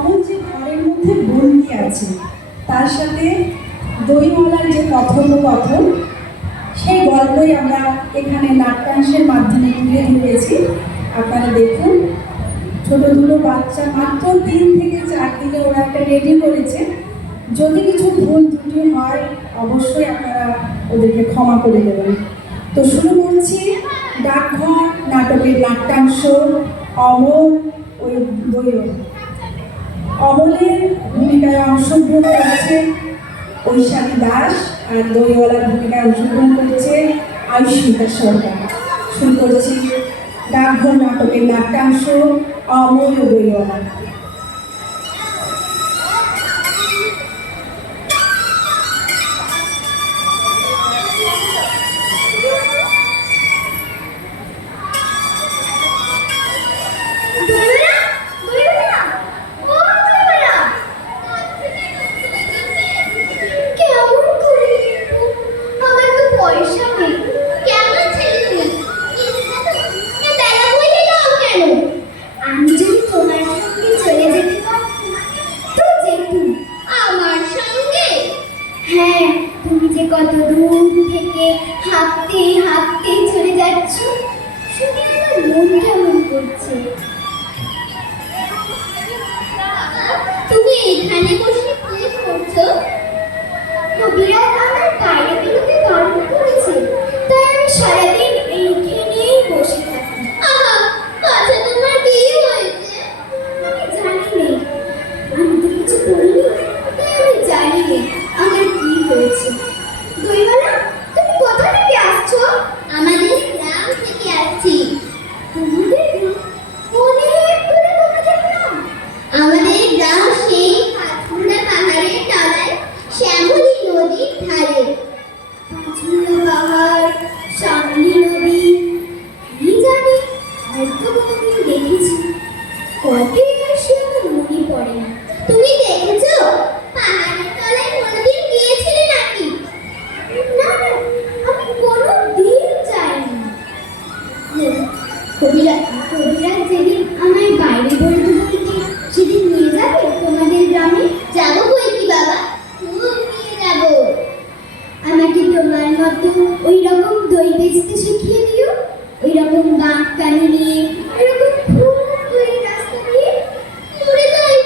অমন যে ঘরের মধ্যে বন্দি আছে, তার সাথে দইওয়ালার যে কথোপকথন, সেই গল্পই আমরা এখানে নাট্যাংশের মাধ্যমে তুলে ধরেছি। আপনারা দেখুন, ছোট দুটো বাচ্চা মাত্র 3 থেকে 4 দিনে ওরা একটা রেডি করেছে। যদি কিছু ভুল ত্রুটি হয় অবশ্যই আপনারা ওদেরকে ক্ষমা করে দেবেন। তো শুরু করছি ডাকঘর নাটকের নাট্যাংশ অমল ওই দইওয়ালা। অমলের ভূমিকায় অংশগ্রহণ করেছে ঐশালী দাস, আর দইওয়ালার ভূমিকায় অংশগ্রহণ করছে আয়ুষ্মিতা সরকার। শুরু করছি ডাকঘর নাটকের নাট্যাংশ অমল ও দইওয়ালা। কত দূর থেকে হাঁটতে হাঁটতে চলে যাচ্ছ, শুনে আমার মন কেমন করছে। তুমি এখানে বসে কি করছো? কবিরা আমার বাইরে বেরোতে বারণ করেছে, তাই আমি সারাদিন এইখানেই বসে থাকি। আচ্ছা, তোমার কি হয়েছে? আমি জানি না, আমি তো কিছু বলিনি, তাই আমি জানি না আমার কি হয়েছে। দইওয়ালা, তুমি কোথা থেকে আসছো? আমাদের গ্রাম থেকে আসছি। তোমাদের গ্রাম? অনেক দূরে তোমাদের গ্রাম? আমাদের গ্রাম সেই পাথুরা পাহাড়ের তলায় শ্যামলী নদীর ধারে। পাথুরা পাহাড়, শ্যামলী নদী, কি জানি, হয়তো কোনোদিন দেখেছি। কবে সে আমার মনে পড়ে না। তুমি দেখেছো পাহাড়ের তলায় কোনোদিন গিয়েছিলে নাকি? না না, আমি কোনোদিন যাইনি। কবিরা যেদিন আমায় বাইরে বলতে বলতে সেদিন নিয়ে যাবে তোমাদের গ্রামে? যাবো বলছি বাবা, খুব নিয়ে যাবো। আমাকে তোমার মতো ওই রকম দই বেচতে শিখিয়ে দিও, ওই রকম বাঁক কানে নিয়ে, এরকম খুব দই রাস্তা দিয়ে দূরে দই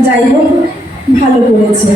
যাই হোক, ভালো করেছে।